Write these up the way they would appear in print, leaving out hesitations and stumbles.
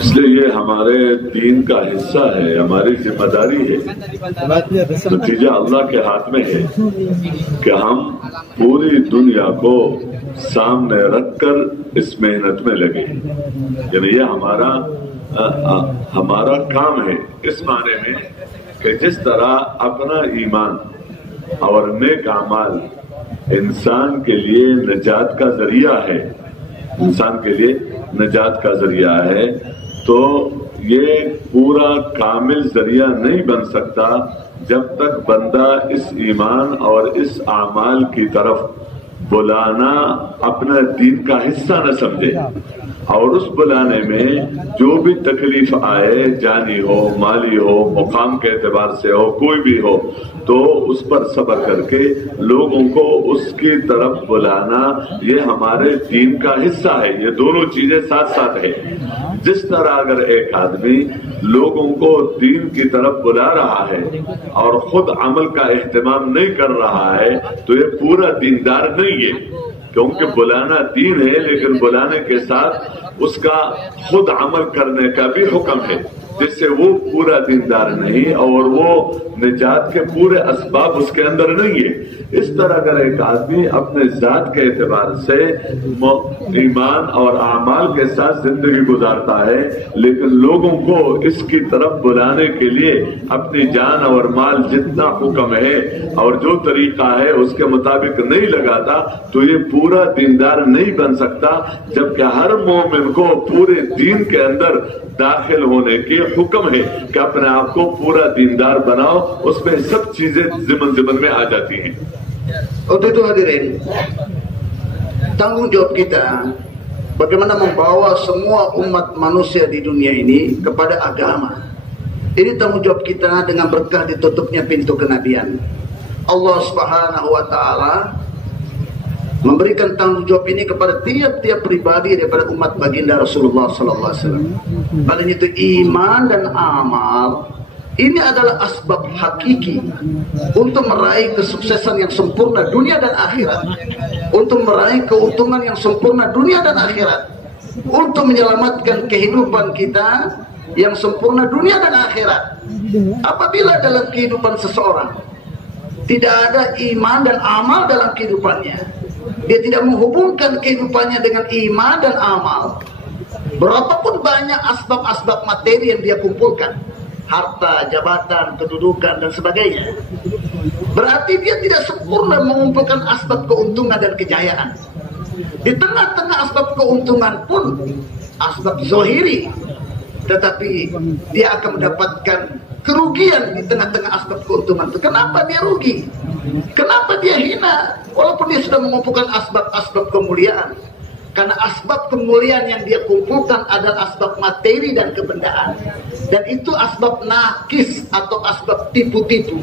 इसलिए ये हमारे दीन का हिस्सा है, हमारी जिम्मेदारी है। नतीजा अल्लाह के हाथ में है कि हम पूरी दुनिया को सामने रखकर इस मेहनत में लगे। यानी ये हमारा काम है, इस माने में कि जिस तरह अपना ईमान और नेक अमाल इंसान के लिए निजात का जरिया है, इंसान के लिए निजात का जरिया है, तो ये पूरा कामिल जरिया नहीं बन सकता जब तक बंदा इस ईमान और इस अमाल की तरफ बुलाना अपना दीन का हिस्सा न समझे, और उस बुलाने में जो भी तकलीफ आए, जानी हो, माली हो, मुकाम के एतबार से हो, कोई भी हो, तो उस पर सब्र करके लोगों को उसकी तरफ बुलाना ये हमारे दीन का हिस्सा है। ये दोनों चीजें साथ साथ है। जिस तरह अगर एक आदमी लोगों को दीन की तरफ बुला रहा है और खुद अमल का एहतमाम नहीं कर रहा है, तो ये पूरा दीनदार नहीं है। क्योंकि बुलाना दीन है, लेकिन बुलाने के साथ उसका खुद अमल करने का भी हुक्म है, जिससे वो पूरा दीनदार नहीं और वो निजात के पूरे असबाब उसके अंदर नहीं है। इस तरह अगर एक आदमी अपने जात के एतबार से ईमान और आमाल के साथ जिंदगी गुजारता है, लेकिन लोगों को इसकी तरफ बुलाने के लिए अपनी जान और माल जितना हुक्म है और जो तरीका है उसके मुताबिक नहीं लगाता, तो ये पूरा दीनदार नहीं बन सकता। जबकि हर मोमिन को पूरे दीन के अंदर दाखिल होने की हुक्म है कि अपने आप को पूरा दीनदार बनाओ, उसमें सब चीजें जिमन में आ जाती हैं। Untuk itu hadirin, tanggung jawab kita bagaimana membawa semua umat manusia di dunia ini kepada agama. Ini tanggung jawab kita dengan berkah ditutupnya pintu kenabian. Allah Subhanahu wa taala memberikan tanggung jawab ini kepada tiap-tiap pribadi daripada umat baginda Rasulullah sallallahu alaihi wasallam. Paling itu iman dan amal. Ini adalah asbab hakiki untuk meraih kesuksesan yang sempurna dunia dan akhirat, untuk meraih keuntungan yang sempurna dunia dan akhirat, untuk menyelamatkan kehidupan kita yang sempurna dunia dan akhirat. Apabila dalam kehidupan seseorang tidak ada iman dan amal dalam kehidupannya, dia tidak menghubungkan kehidupannya dengan iman dan amal, berapapun banyak asbab-asbab materi yang dia kumpulkan, harta, jabatan, kedudukan, dan sebagainya, berarti dia tidak sempurna mengumpulkan asbab keuntungan dan kejayaan. Di tengah-tengah asbab keuntungan pun asbab zohiri, tetapi dia akan mendapatkan kerugian di tengah-tengah asbab keuntungan itu. Kenapa dia rugi? Kenapa dia hina? Walaupun dia sudah mengumpulkan asbab-asbab kemuliaan. Karena asbab kemuliaan yang dia kumpulkan adalah asbab materi dan kebendaan, dan itu asbab nakis atau asbab tipu-tipu,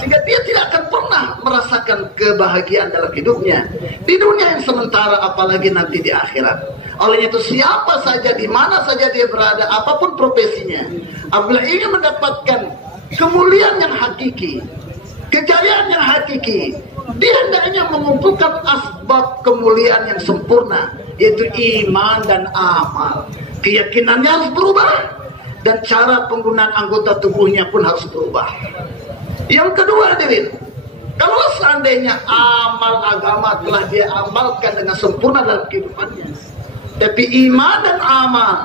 sehingga dia tidak akan pernah merasakan kebahagiaan dalam hidupnya di dunia yang sementara, apalagi nanti di akhirat. Oleh itu siapa saja, di mana saja dia berada, apapun profesinya, apabila ingin mendapatkan kemuliaan yang hakiki, kejayaan yang hakiki, dia hendaknya mengumpulkan asbab kemuliaan yang sempurna, yaitu iman dan amal. Keyakinannya harus berubah, dan cara penggunaan anggota tubuhnya pun harus berubah. Yang kedua, hadirin, kalau seandainya amal agama telah dia amalkan dengan sempurna dalam kehidupannya, tapi iman dan amal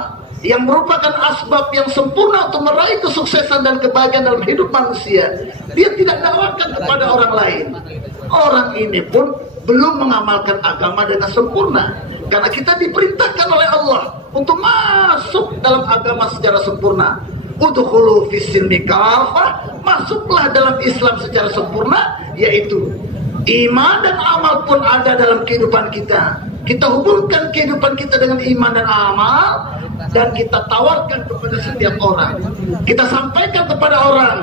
yang merupakan asbab yang sempurna untuk meraih kesuksesan dan kebahagiaan dalam hidup manusia, dia tidak dakwakan kepada orang lain, orang ini pun belum mengamalkan agama dengan sempurna. Karena kita diperintahkan oleh Allah untuk masuk dalam agama secara sempurna. Udkhulu fis-silmi kafah, masuklah dalam Islam secara sempurna, yaitu iman dan amal pun ada dalam kehidupan kita. Kita hubungkan kehidupan kita dengan iman dan amal, dan kita tawarkan kepada setiap orang. Kita sampaikan kepada orang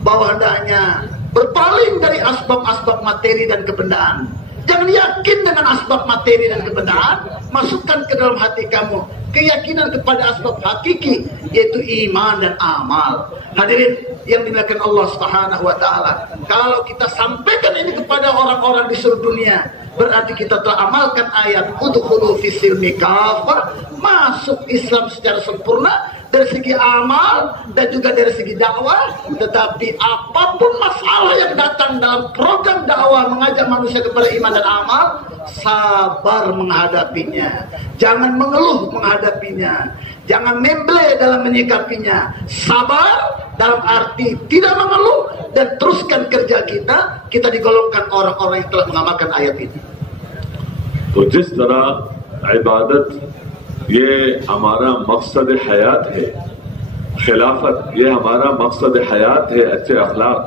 bahwa hendaknya berpaling dari asbab-asbab materi dan kebendaan. Jangan yakin dengan asbab materi dan kebendaan. Masukkan ke dalam hati kamu keyakinan kepada asbab hakiki, yaitu iman dan amal. Hadirin yang dimuliakan Allah Subhanahu wa taala, kalau kita sampaikan ini kepada orang-orang di seluruh dunia, berarti kita telah amalkan ayat udkhulu fis-silmi kafah, masuk Islam secara sempurna dari segi amal dan juga dari segi dakwah. Tetapi apapun masalah yang datang dalam program dakwah mengajak manusia kepada iman dan amal, sabar menghadapinya, jangan mengeluh menghadapinya, jangan memble dalam menyikapinya. Sabar dalam arti tidak mengeluh dan teruskan kerja kita. Kita digolongkan orang-orang yang telah mengamalkan ayat ini. تو جس طرح عبادت یہ ہمارا مقصد حیات ہے، خلافت یہ ہمارا مقصد حیات ہے، اچھے اخلاق،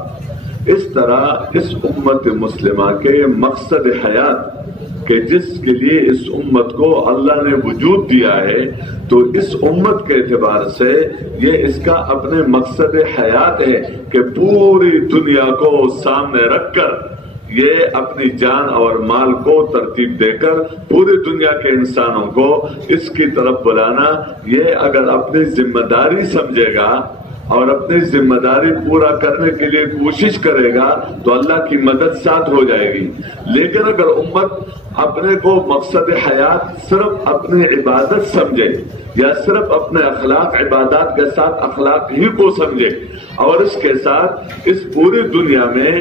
اس طرح اس امت مسلمہ کے مقصد حیات کہ جس کے لیے اس امت کو اللہ نے وجود دیا ہے، تو اس امت کے اعتبار سے یہ اس کا اپنے مقصد حیات ہے کہ پوری دنیا کو سامنے رکھ کر یہ اپنی جان اور مال کو ترتیب دے کر پوری دنیا کے انسانوں کو اس کی طرف بلانا، یہ اگر اپنی ذمہ داری سمجھے گا اور اپنی ذمہ داری پورا کرنے کے لیے کوشش کرے گا تو اللہ کی مدد ساتھ ہو جائے گی۔ لیکن اگر امت اپنے کو مقصد حیات صرف اپنی عبادت سمجھے یا صرف اپنے اخلاق عبادات کے ساتھ اخلاق ہی کو سمجھے اور اس کے ساتھ اس پوری دنیا میں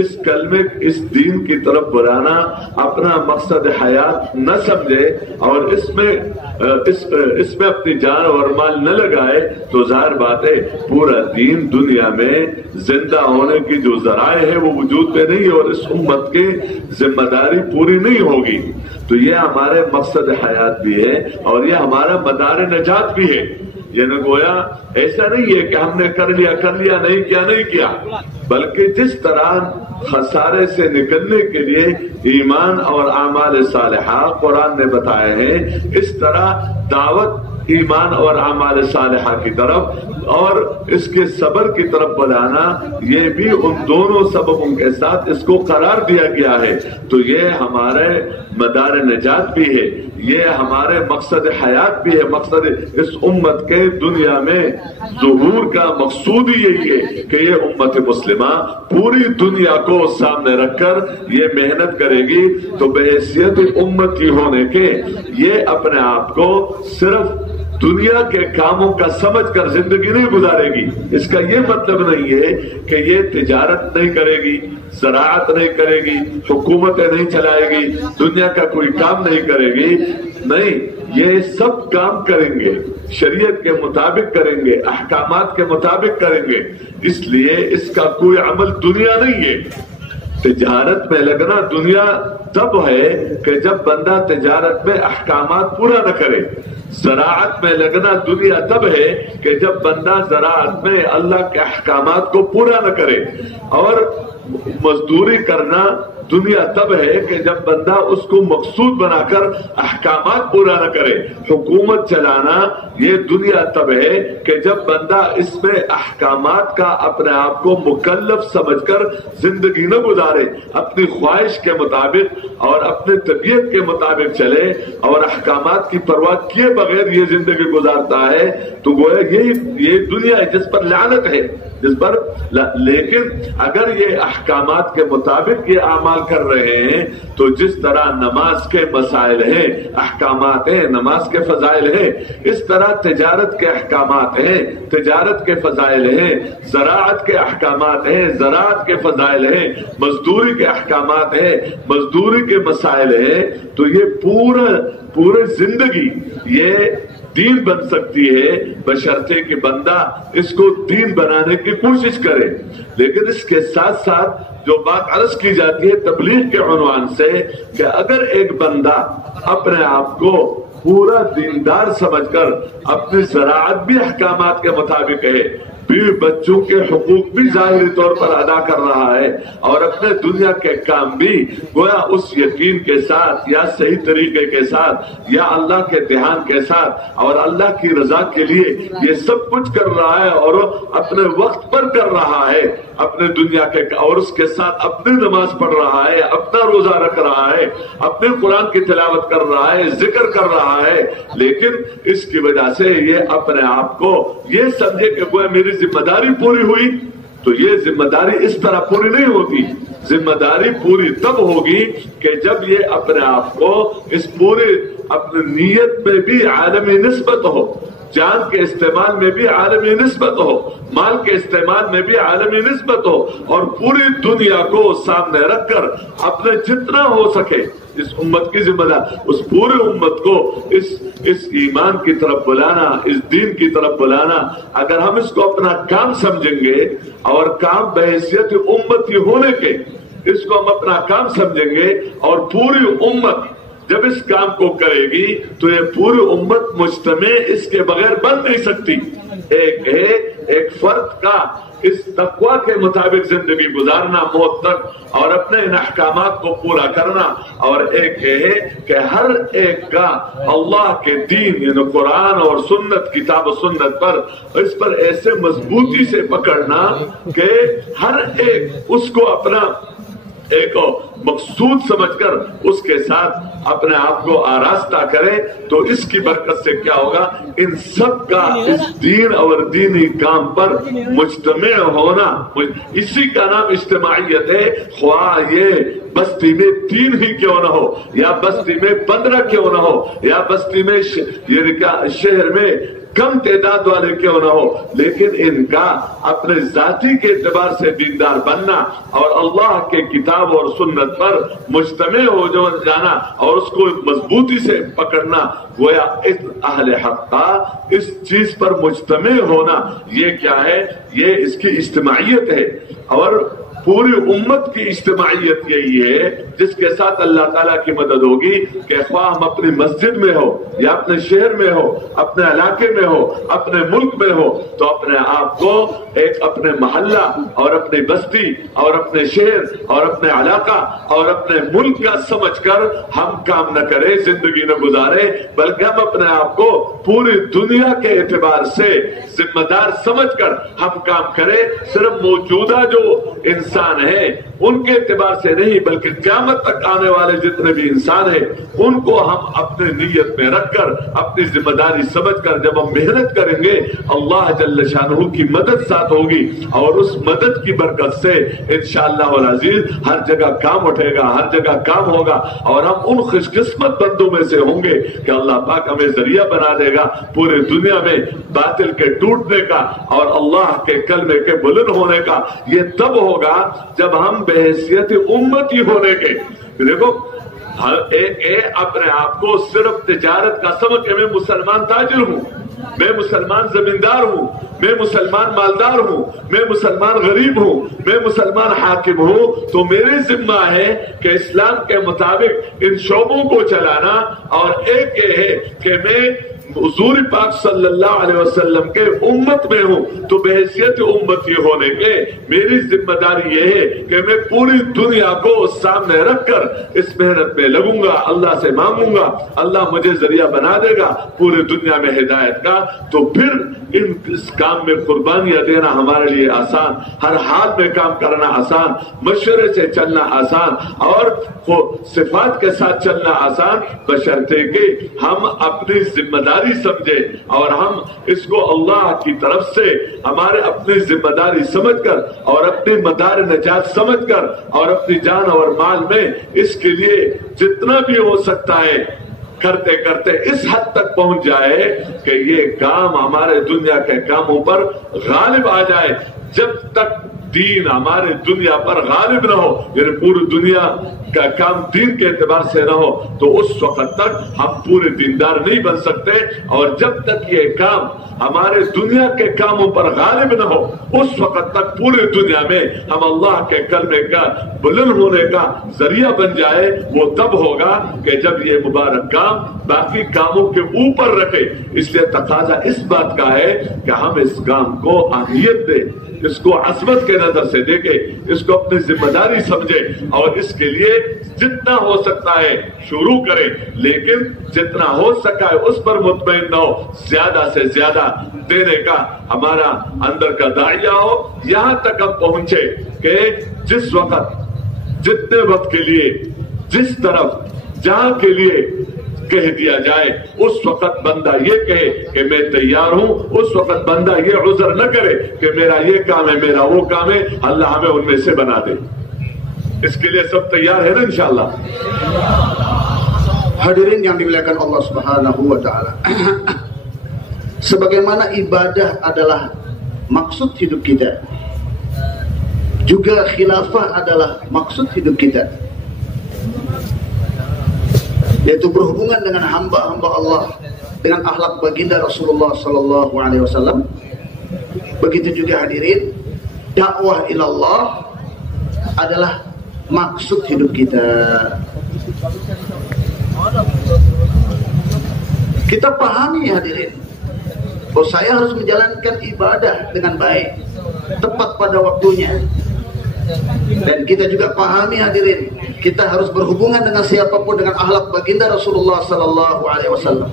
اس کلمے اس دین کی طرف بلانا اپنا مقصد حیات نہ سمجھے اور اس میں اپنی جان اور مال نہ لگائے، تو ظاہر بات ہے پورا دین دنیا میں زندہ ہونے کی جو ذرائع ہے وہ وجود میں نہیں، اور اس امت کی ذمہ داری پوری نہیں ہوگی۔ تو یہ ہمارے مقصد حیات بھی ہے اور یہ ہمارا مدار نجات بھی ہے۔ یہ نہ گویا ایسا نہیں ہے کہ ہم نے کر لیا نہیں کیا، بلکہ جس طرح خسارے سے نکلنے کے لیے ایمان اور اعمال صالحہ قرآن نے بتائے ہیں، اس طرح دعوت ایمان اور اعمال صالحہ کی طرف اور اس کے صبر کی طرف بلانا، یہ بھی ان دونوں سببوں کے ساتھ اس کو قرار دیا گیا ہے۔ تو یہ ہمارے مدار نجات بھی ہے، یہ ہمارے مقصد حیات بھی ہے۔ مقصد اس امت کے دنیا میں ظہور کا مقصود ہی یہی ہے کہ یہ امت مسلمہ پوری دنیا کو سامنے رکھ کر یہ محنت کرے گی، تو بحیثیت امتی ہونے کے یہ اپنے آپ کو صرف دنیا کے کاموں کا سمجھ کر زندگی نہیں گزارے گی۔ اس کا یہ مطلب نہیں ہے کہ یہ تجارت نہیں کرے گی، زراعت نہیں کرے گی، حکومتیں نہیں چلائے گی، دنیا کا کوئی کام نہیں کرے گی، نہیں، یہ سب کام کریں گے، شریعت کے مطابق کریں گے، احکامات کے مطابق کریں گے۔ اس لیے اس کا کوئی عمل دنیا نہیں ہے۔ تجارت میں لگنا دنیا تب ہے کہ جب بندہ تجارت میں احکامات پورا نہ کرے، زراعت میں لگنا دنیا تب ہے کہ جب بندہ زراعت میں اللہ کے احکامات کو پورا نہ کرے، اور مزدوری کرنا دنیا تب ہے کہ جب بندہ اس کو مقصود بنا کر احکامات پورا نہ کرے۔ حکومت چلانا یہ دنیا تب ہے کہ جب بندہ اس میں احکامات کا اپنے آپ کو مکلف سمجھ کر زندگی نہ گزارے، اپنی خواہش کے مطابق اور اپنے طبیعت کے مطابق چلے اور احکامات کی پرواہ کیے بغیر یہ زندگی گزارتا ہے، تو گویا یہ دنیا ہے جس پر لعنت ہے، جس پر لیکن اگر یہ احکامات کے مطابق یہ اعمال کر رہے ہیں، تو جس طرح نماز کے مسائل ہیں، احکامات ہیں، نماز کے فضائل ہیں، اس طرح تجارت کے احکامات ہیں، تجارت کے فضائل ہیں، زراعت کے احکامات ہیں، زراعت کے فضائل ہیں، مزدوری کے احکامات ہیں، مزدوری کے مسائل ہیں۔ تو یہ پورے زندگی یہ دین بن سکتی ہے بشرطے کہ بندہ اس کو دین بنانے کی کوشش کرے۔ لیکن اس کے ساتھ ساتھ جو بات عرض کی جاتی ہے تبلیغ کے عنوان سے، کہ اگر ایک بندہ اپنے آپ کو پورا دیندار سمجھ کر اپنی زراعت بھی احکامات کے مطابق ہے، بیوی بچوں کے حقوق بھی ظاہری طور پر ادا کر رہا ہے، اور اپنے دنیا کے کام بھی گویا اس یقین کے ساتھ یا صحیح طریقے کے ساتھ یا اللہ کے دھیان کے ساتھ اور اللہ کی رضا کے لیے یہ سب کچھ کر رہا ہے، اور اپنے وقت پر کر رہا ہے اپنے دنیا کے، اور اس کے ساتھ اپنی نماز پڑھ رہا ہے، اپنا روزہ رکھ رہا ہے، اپنے قرآن کی تلاوت کر رہا ہے، ذکر کر رہا ہے، لیکن اس کی وجہ سے یہ اپنے آپ کو یہ سمجھے کہ گویا میری ذمہ داری پوری ہوئی، تو یہ ذمہ داری اس طرح پوری نہیں ہوتی۔ ذمہ داری پوری تب ہوگی کہ جب یہ اپنے آپ کو اس پورے اپنی نیت میں بھی عالمی نسبت ہو، جان کے استعمال میں بھی عالمی نسبت ہو، مال کے استعمال میں بھی عالمی نسبت ہو، اور پوری دنیا کو سامنے رکھ کر اپنے جتنا ہو سکے اس امت کی ذمہ داری، اس پورے امت کو اس ایمان کی طرف بلانا، اس دین کی طرف بلانا۔ اگر ہم اس کو اپنا کام سمجھیں گے اور کام بحیثیت امتی ہونے کے اس کو ہم اپنا کام سمجھیں گے، اور پوری امت جب اس کام کو کرے گی تو یہ پوری امت مجتمع اس کے بغیر بن نہیں سکتی۔ ایک فرد کا اس تقوی کے مطابق زندگی گزارنا موت تک اور اپنے ان احکامات کو پورا کرنا، اور ایک ہے کہ ہر ایک کا اللہ کے دین یعنی قرآن اور سنت، کتاب و سنت پر اس پر ایسے مضبوطی سے پکڑنا کہ ہر ایک اس کو اپنا ایک مقصود سمجھ کر اس کے ساتھ اپنے آپ کو آراستہ کرے، تو اس کی برکت سے کیا ہوگا، ان سب کا اس دین اور دینی کام پر مجتمع ہونا، اسی کا نام اجتماعیت ہے۔ خواہ یہ بستی میں 3 ہی کیوں نہ ہو، یا بستی میں 15 کیوں نہ ہو، یا بستی میں شہر میں کم تعداد والے کیوں نہ ہو، لیکن ان کا اپنے ذاتی کے اعتبار سے دیندار بننا اور اللہ کے کتاب اور سنت پر مجتمع ہو جانا اور اس کو مضبوطی سے پکڑنا، گویا اس اہل حق کا اس چیز پر مجتمع ہونا، یہ کیا ہے، یہ اس کی اجتماعیت ہے۔ اور پوری امت کی اجتماعیت یہی ہے جس کے ساتھ اللہ تعالیٰ کی مدد ہوگی کہ خواہ ہم اپنی مسجد میں ہو یا اپنے شہر میں ہو، اپنے علاقے میں ہو، اپنے ملک میں ہو، تو اپنے آپ کو ایک اپنے محلہ اور اپنی بستی اور اپنے شہر اور اپنے علاقہ اور اپنے ملک کا سمجھ کر ہم کام نہ کریں، زندگی نہ گزارے، بلکہ ہم اپنے آپ کو پوری دنیا کے اعتبار سے ذمہ دار سمجھ کر ہم کام کریں، صرف موجودہ جو انسان ہے ان کے اعتبار سے نہیں بلکہ قیامت تک آنے والے جتنے بھی انسان ہیں ان کو ہم اپنے نیت میں رکھ کر اپنی ذمہ داری سمجھ کر جب ہم محنت کریں گے، اللہ جل شانہ کی مدد ساتھ ہوگی، اور اس مدد کی برکت سے انشاءاللہ العزیز ہر جگہ کام اٹھے گا، ہر جگہ کام ہوگا، اور ہم ان خوش قسمت بندوں میں سے ہوں گے کہ اللہ پاک ہمیں ذریعہ بنا دے گا پورے دنیا میں باطل کے ٹوٹنے کا اور اللہ کے کلمے کے بلند ہونے کا۔ یہ تب ہوگا جب ہم بحیثیت امتی ہونے کے، دیکھو اپنے آپ کو صرف تجارت کا سمجھ کہ میں مسلمان تاجر ہوں، میں مسلمان زمیندار ہوں، میں مسلمان مالدار ہوں، میں مسلمان غریب ہوں، میں مسلمان حاکم ہوں، تو میری ذمہ ہے کہ اسلام کے مطابق ان شعبوں کو چلانا، اور ایک یہ ہے کہ میں حضور پاک صلی اللہ علیہ وسلم کے امت میں ہوں، تو بحیثیت امتی ہونے کے میری ذمہ داری یہ ہے کہ میں پوری دنیا کو سامنے رکھ کر اس محنت میں لگوں گا، اللہ سے مانگوں گا، اللہ مجھے ذریعہ بنا دے گا پوری دنیا میں ہدایت کا، تو پھر اس کام میں قربانیاں دینا ہمارے لیے آسان، ہر حال میں کام کرنا آسان، مشورے سے چلنا آسان، اور صفات کے ساتھ چلنا آسان، بشرطے کہ ہم اپنی ذمہ داری سمجھے اور ہم اس کو اللہ کی طرف سے ہمارے اپنی ذمہ داری سمجھ کر اور اپنی مدار نجات سمجھ کر اور اپنی جان اور مال میں اس کے لیے جتنا بھی ہو سکتا ہے کرتے کرتے اس حد تک پہنچ جائے کہ یہ کام ہمارے دنیا کے کاموں پر غالب آ جائے۔ جب تک دین ہمارے دنیا پر غالب نہ ہو، یعنی پوری دنیا کا کام دین کے اعتبار سے نہ ہو، تو اس وقت تک ہم پورے دیندار نہیں بن سکتے، اور جب تک یہ کام ہمارے دنیا کے کاموں پر غالب نہ ہو اس وقت تک پوری دنیا میں ہم اللہ کے کلمے کا بلند ہونے کا ذریعہ بن جائے۔ وہ تب ہوگا کہ جب یہ مبارک کام باقی کاموں کے اوپر رکھے۔ اس لیے تقاضا اس بات کا ہے کہ ہم اس کام کو اہمیت دیں، اس کو عظمت کے نظر سے دیکھیں، اس کو اپنی ذمہ داری سمجھے، اور اس کے لیے جتنا ہو سکتا ہے شروع کریں، لیکن جتنا ہو سکا ہے اس پر مطمئن نہ ہو، زیادہ سے زیادہ دینے کا ہمارا اندر کا داعیہ ہو، یہاں تک ہم پہنچے کہ جس وقت جتنے وقت کے لیے جس طرف جہاں کے لیے کہہ دیا جائے اس وقت بندہ یہ کہے کہ میں تیار ہوں، اس وقت بندہ یہ عذر نہ کرے کہ میرا یہ کام ہے، میرا وہ کام ہے، اللہ ہمیں ان میں سے بنا دے۔ इसके लिए सब तैयार है ना इंशाअल्लाह? Hadirin yang dimuliakan Allah Subhanahu wa taala. Sebagaimana ibadah adalah maksud hidup kita, juga khilafah adalah maksud hidup kita, yaitu berhubungan dengan hamba-hamba Allah dengan akhlak baginda Rasulullah sallallahu alaihi wasallam. Begitu juga hadirin, dakwah ilallah adalah maksud hidup kita. Kita pahami hadirin, bahwa saya harus menjalankan ibadah dengan baik, tepat pada waktunya. Dan kita juga pahami hadirin, kita harus berhubungan dengan siapapun dengan akhlak baginda Rasulullah sallallahu alaihi wasallam.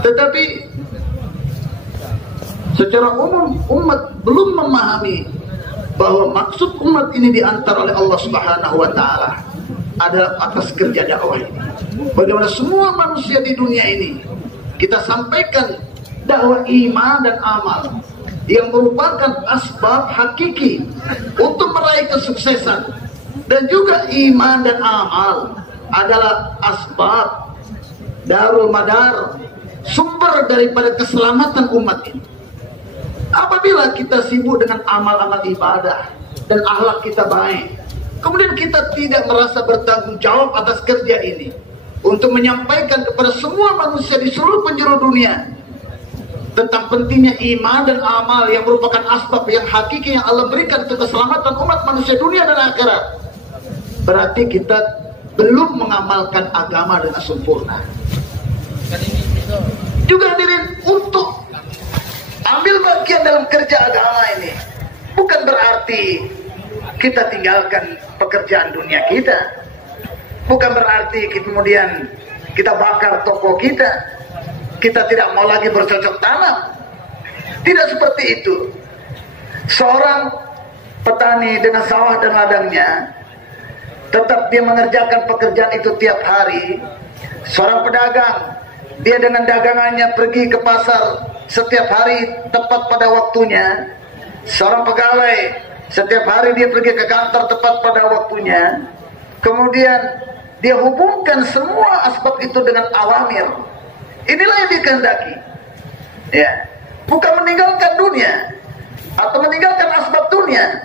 Tetapi secara umum umat belum memahami bahwa maksud umat ini diantar oleh Allah Subhanahu wa taala adalah atas kerja dakwah ini. Bagaimana semua manusia di dunia ini kita sampaikan dakwah iman dan amal yang merupakan asbab hakiki untuk meraih kesuksesan, dan juga iman dan amal adalah asbab darul madar, sumber daripada keselamatan umat ini. Apabila kita sibuk dengan amal-amal ibadah dan akhlak kita baik, kemudian kita tidak merasa bertanggung jawab atas kerja ini untuk menyampaikan kepada semua manusia di seluruh penjuru dunia tentang pentingnya iman dan amal yang merupakan asbab yang hakiki yang Allah berikan untuk keselamatan umat manusia dunia dan akhirat, berarti kita belum mengamalkan agama dengan sempurna. Juga hadirin, untuk ambil bagian dalam kerja agama ini bukan berarti kita tinggalkan pekerjaan dunia kita, bukan berarti kemudian kita bakar toko kita, kita tidak mau lagi bercocok tanam. Tidak seperti itu. Seorang petani dengan sawah dan ladangnya, tetap dia mengerjakan pekerjaan itu tiap hari. Seorang pedagang, dia dengan dagangannya pergi ke pasar setiap hari tepat pada waktunya. Seorang pegawai, setiap hari dia pergi ke kantor tepat pada waktunya. Kemudian dia hubungkan semua asbab itu dengan awamir. Inilah yang dikehendaki, ya, bukan meninggalkan dunia atau meninggalkan asbab dunia,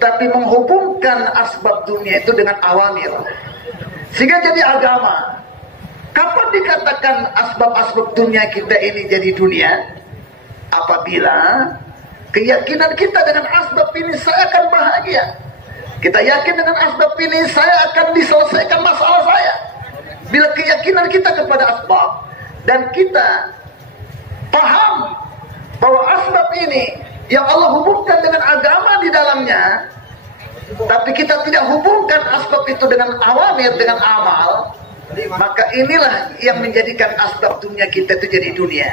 tapi menghubungkan asbab dunia itu dengan awamir, sehingga jadi agama. Kapan dikatakan asbab-asbab dunia kita ini jadi dunia? Apabila keyakinan kita dengan asbab ini saya akan bahagia, kita yakin dengan asbab ini saya akan diselesaikan masalah saya. Bila keyakinan kita kepada asbab dan kita paham bahwa asbab ini yang Allah hubungkan dengan agama di dalamnya, tapi kita tidak hubungkan asbab itu dengan awamir, dengan amal, maka inilah yang menjadikan asbab dunia kita itu jadi dunia.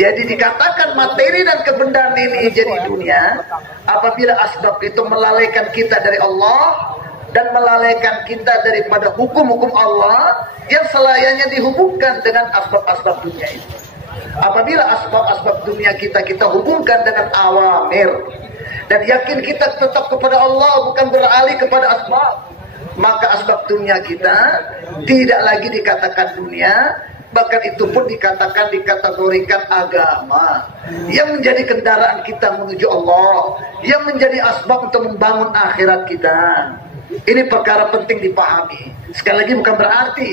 Jadi dikatakan materi dan kebendaan ini jadi dunia apabila asbab itu melalaikan kita dari Allah dan melalaikan kita daripada hukum-hukum Allah yang selayaknya dihubungkan dengan asbab-asbab dunia itu. Apabila asbab-asbab dunia kita hubungkan dengan awamir dan yakin kita tetap kepada Allah, bukan beralih kepada asbab, maka asbab dunia kita tidak lagi dikatakan dunia, bahkan itu pun dikategorikan agama yang menjadi kendaraan kita menuju Allah, yang menjadi asbab untuk membangun akhirat kita. Ini perkara penting dipahami. Sekali lagi bukan berarti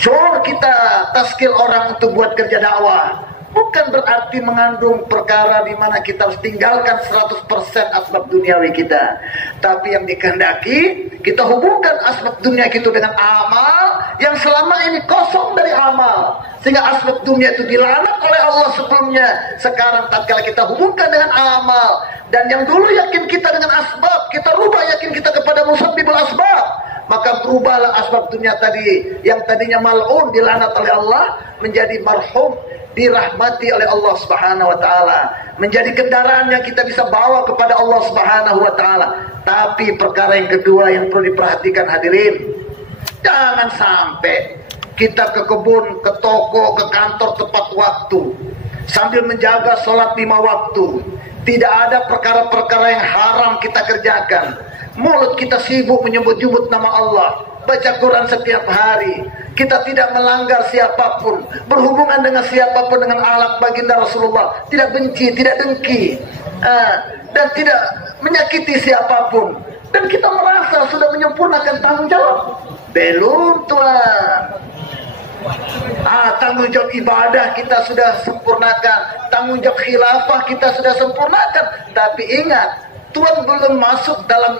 syukur kita taskil orang untuk buat kerja dakwah, bukan berarti mengandung perkara di mana kita harus tinggalkan 100% asbab duniawi kita. Tapi yang dikehendaki kita hubungkan asbab dunia kita dengan amal yang selama ini kosong dari amal, sehingga asbab dunia itu dilaknat oleh Allah sebelumnya. Sekarang tatkala kita hubungkan dengan amal, dan yang dulu yakin kita dengan asbab, kita rubah yakin kita kepada musabbibul asbab, maka berubahlah asbab dunia tadi yang tadinya mal'un, dilaknat oleh Allah, menjadi marhum, dirahmati oleh Allah Subhanahu wa taala, menjadi kendaraan yang kita bisa bawa kepada Allah Subhanahu wa taala. Tapi perkara yang kedua yang perlu diperhatikan hadirin, jangan sampai kita ke kebun, ke toko, ke kantor tepat waktu sambil menjaga sholat 5 waktu. Tidak ada perkara-perkara yang haram kita kerjakan. Mulut kita sibuk menyebut-nyebut nama Allah, baca Quran setiap hari. Kita tidak melanggar siapapun, berhubungan dengan siapapun dengan akhlak baginda Rasulullah, tidak benci, tidak dengki, dan tidak menyakiti siapapun. Dan kita merasa sudah menyempurnakan tanggung jawab. Belum, Tuhan. Tanggung jawab ibadah kita sudah sempurnakan, tanggung jawab khilafah kita sudah sempurnakan. Tapi ingat, Tuhan belum masuk dalam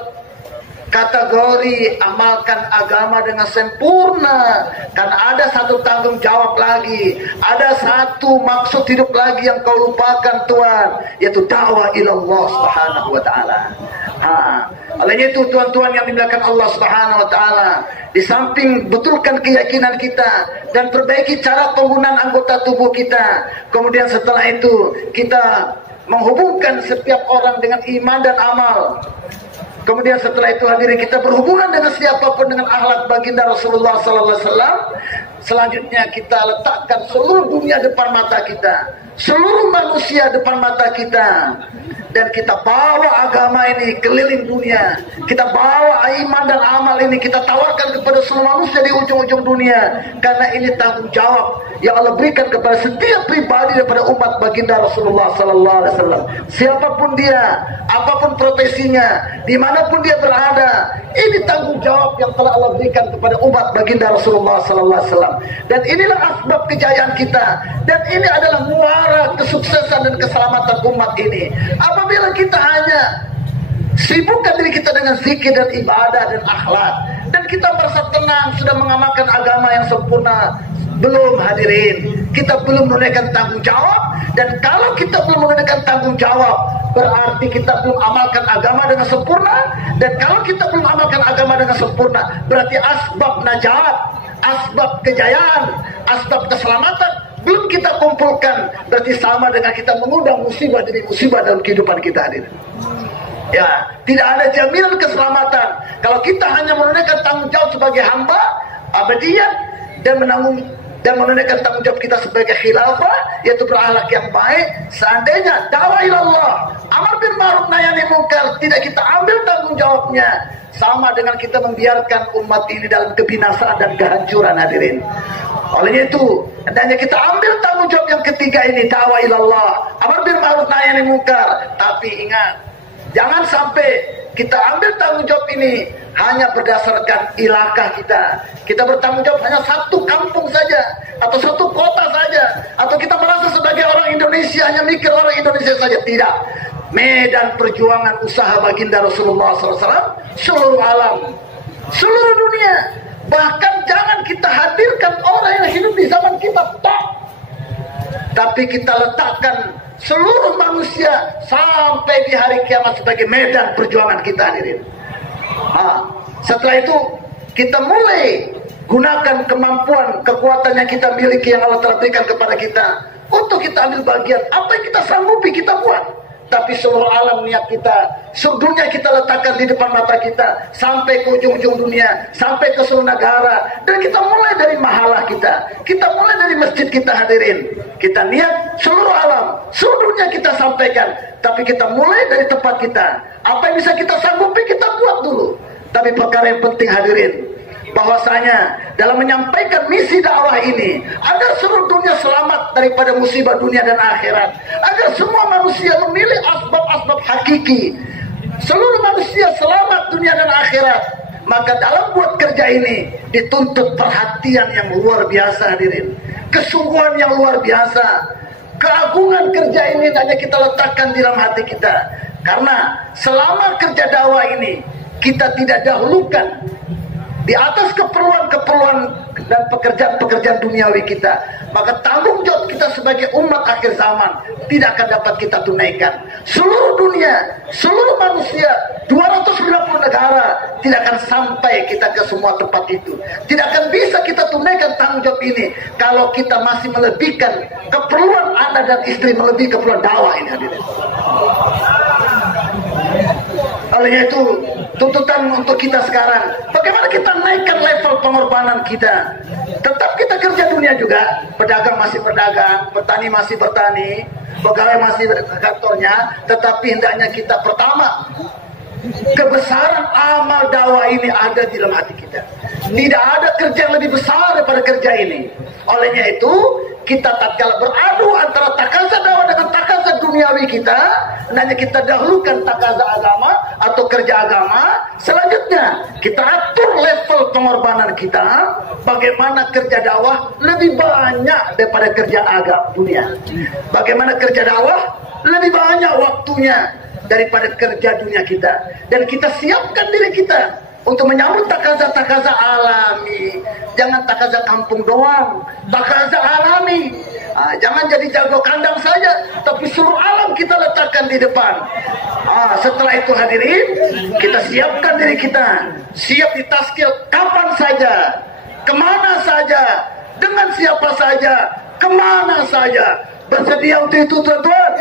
kategori amalkan agama dengan sempurna. Karena ada satu tanggung jawab lagi, ada satu maksud hidup lagi yang kau lupakan, Tuhan, yaitu dakwah ilallah subhanahu wa ta'ala. Olehnya itu, tuan-tuan yang dimuliakan Allah subhanahu wa ta'ala, di samping betulkan keyakinan kita dan perbaiki cara penggunaan anggota tubuh kita, kemudian setelah itu kita menghubungkan setiap orang dengan iman dan amal. Kemudian setelah itu hadirin, kita berhubungan dengan siapapun dengan akhlak baginda Rasulullah sallallahu alaihi wasallam. Selanjutnya kita letakkan seluruh dunia depan mata kita, seluruh manusia depan mata kita, dan kita bawa agama ini keliling dunia. Kita bawa iman dan amal ini kita tawarkan kepada semua manusia di ujung-ujung dunia. Karena ini tanggung jawab yang Allah berikan kepada setiap pribadi daripada umat baginda Rasulullah sallallahu alaihi wasallam. Siapapun dia, apapun profesinya, dimanapun dia berada, ini tanggung jawab yang telah Allah berikan kepada umat baginda Rasulullah sallallahu alaihi wasallam. Dan inilah asbab kejayaan kita, dan ini adalah muara kesuksesan dan keselamatan umat ini. Apabila kita hanya sibukkan diri kita dengan zikir dan ibadah dan akhlak, dan kita merasa tenang sudah mengamalkan agama yang sempurna, belum hadirin, kita belum menunaikan tanggung jawab. Dan kalau kita belum menunaikan tanggung jawab, berarti kita belum amalkan agama dengan sempurna. Dan kalau kita belum amalkan agama dengan sempurna, berarti asbab najat, asbab kejayaan, asbab keselamatan belum kita kumpulkan. Berarti sama dengan kita mengundang musibah demi musibah dalam kehidupan kita, hadirin. Ya, tidak ada jaminan keselamatan kalau kita hanya menunaikan tanggung jawab sebagai hamba abadian dan menunaikan tanggung jawab kita sebagai khilafah, yaitu berakhlak yang baik. Seandainya dakwah ilallah, amar bil ma'ruf nahi anil munkar, tidak kita ambil tanggung jawabnya, sama dengan kita membiarkan umat ini dalam kebinasaan dan kehancuran, hadirin. Oleh itu, hendaknya kita ambil tanggung jawab yang ketiga ini, dakwah ilallah, amar bil ma'ruf nahi anil munkar. Tapi ingat, jangan sampai kita ambil tanggung jawab ini hanya berdasarkan ilakah kita. Kita bertanggung jawab hanya satu kampung saja, atau satu kota saja, atau kita merasa sebagai orang Indonesia hanya mikir orang Indonesia saja. Tidak. Medan perjuangan usaha baginda Rasulullah SAW, seluruh alam, seluruh dunia. Bahkan jangan kita hadirkan orang yang hidup di zaman kita, tapi kita letakkan seluruh manusia sampai di hari kiamat sebagai medan perjuangan kita, hadirin. Setelah itu kita mulai gunakan kemampuan, kekuatan yang kita miliki, yang Allah telah berikan kepada kita, untuk kita ambil bagian. Apa yang kita sanggupi kita buat. Tapi seluruh alam niat kita, seluruh dunia kita letakkan di depan mata kita, sampai ke ujung-ujung dunia, sampai ke seluruh negara. Dan kita mulai dari mahalah kita, kita mulai dari masjid kita, hadirin. Kita niat seluruh alam, seluruh dunia kita sampaikan. Tapi kita mulai dari tempat kita. Apa yang bisa kita sanggupi kita buat dulu. Tapi perkara yang penting, hadirin, bahwasanya dalam menyampaikan misi dakwah ini, agar seluruh dunia selamat daripada musibah dunia dan akhirat, agar semua manusia memilih asbab-asbab hakiki, seluruh manusia selamat dunia dan akhirat, maka dalam buat kerja ini dituntut perhatian yang luar biasa, hadirin, kesungguhan yang luar biasa. Keagungan kerja ini hanya kita letakkan di dalam hati kita. Karena selama kerja dakwah ini kita tidak dahulukan di atas keperluan-keperluan dan pekerjaan-pekerjaan duniawi kita, maka tanggung jawab kita sebagai umat akhir zaman tidak akan dapat kita tunaikan. Seluruh dunia, seluruh manusia, 290 negara, tidak akan sampai kita ke semua tempat itu. Tidak akan bisa kita tunaikan tanggung jawab ini kalau kita masih melebihkan keperluan anak dan istri, melebihi keperluan dakwah ini, hadirin. Oleh itu, tuntutan untuk kita sekarang, bagaimana kita naikkan level pengorbanan kita. Tetap kita kerja dunia juga, pedagang masih berdagang, petani masih bertani, pegawai masih kantornya, tetapi hendaknya kita pertama, kebesaran amal dakwah ini ada di dalam hati kita. Tidak ada kerja yang lebih besar daripada kerja ini. Olehnya itu, kita tatkala beradu antara takaza dakwah dengan takaza duniawi kita, hendaknya kita dahulukan takaza agama atau kerja agama. Selanjutnya, kita atur level pengorbanan kita, bagaimana kerja dakwah lebih banyak daripada kerja agama dunia. Bagaimana kerja dakwah lebih banyak waktunya daripada kerja dunia kita. Dan kita siapkan diri kita untuk menyambut takaza-takaza alami. Jangan takaza kampung doang, takaza alami. Jangan jadi jago kandang saja, tapi seluruh alam kita letakkan di depan. Setelah itu hadirin, kita siapkan diri kita, siap ditaskil kapan saja, kemana saja, dengan siapa saja, kemana saja. Bersedia untuk itu, tuan-tuan?